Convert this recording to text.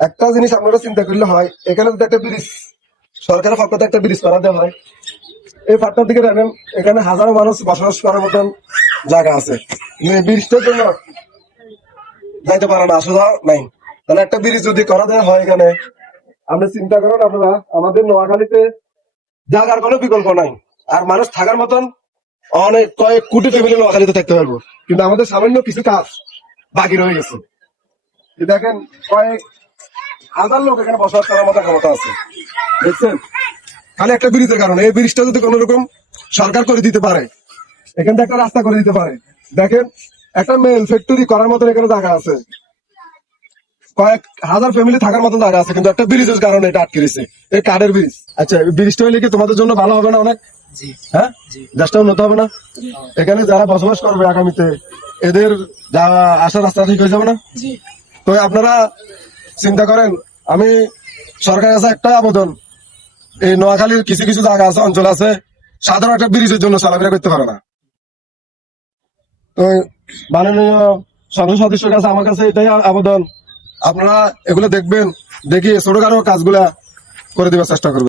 একটা জিনিস আপনারা চিন্তা করলে হয়, এখানে যদি একটা ব্রিজ সরকারের পক্ষ থেকে একটা ব্রিজ করা দেওয়া হয়, এই ফাটটার দিকে দেখেন এখানে হাজারো মানুষ বসবাস করার মতন জায়গা আছে, কিন্তু এই ব্রিজটার জন্য যাইতে পারে না, আসা নাই। তাহলে একটা ব্রিজ যদি করা দেওয়া হয় এখানে, আপনি চিন্তা করেন আপনারা, আমাদের নোয়াখালীতে জায়গার কোনো বিকল্প নাই, আর মানুষ থাকার মতন অনেক কয়েক কোটি ফ্যামিলি নোয়াখালীতে থাকতে পারবো, কিন্তু আমাদের সামান্য কিছু কাজ বাকি রয়ে গেছে। এই দেখেন কয়েক হাজার লোক এখানে বসবাস করার মতো ক্ষমতা আছে, দেখছেন? খালি একটা ব্রিজের কারণে। এই ব্রিজটা যদি কোন রকম সরকার করে দিতে পারে, এখান থেকে একটা রাস্তা করে দিতে পারে, দেখেন একটা মেল ফ্যাক্টরি করার মতন এখানে জায়গা আছে, কয়েক হাজার ফ্যামিলি থাকার মতন জায়গা আছে, কিন্তু একটা ব্রিজের কারণে এটা আটকে রয়েছে, এই কাঠের ব্রিজ। আচ্ছা, ব্রিজটা হইলে কি তোমাদের জন্য ভালো হবে না অনেক? হ্যাঁ, দেশটা উন্নত হবে না? এখানে যারা বসবাস করবে আগামীতে, এদের যাওয়া আসার রাস্তা ঠিক হয়ে যাবে না? তো আপনারা চিন্তা করেন, আমি সরকারের কাছে একটা আবেদন, এই নোয়াখালীর কিছু কিছু জায়গা আছে, অঞ্চল আছে, সাধারণ একটা ব্রিজের জন্য চলাফেরা করতে পারে না। তো মাননীয় সংসদ সদস্যের কাছে আমার কাছে এটাই আবেদন, আপনারা এগুলো দেখবেন, দেখি ছোটখাটো কাজগুলা করে দেওয়ার চেষ্টা করবেন।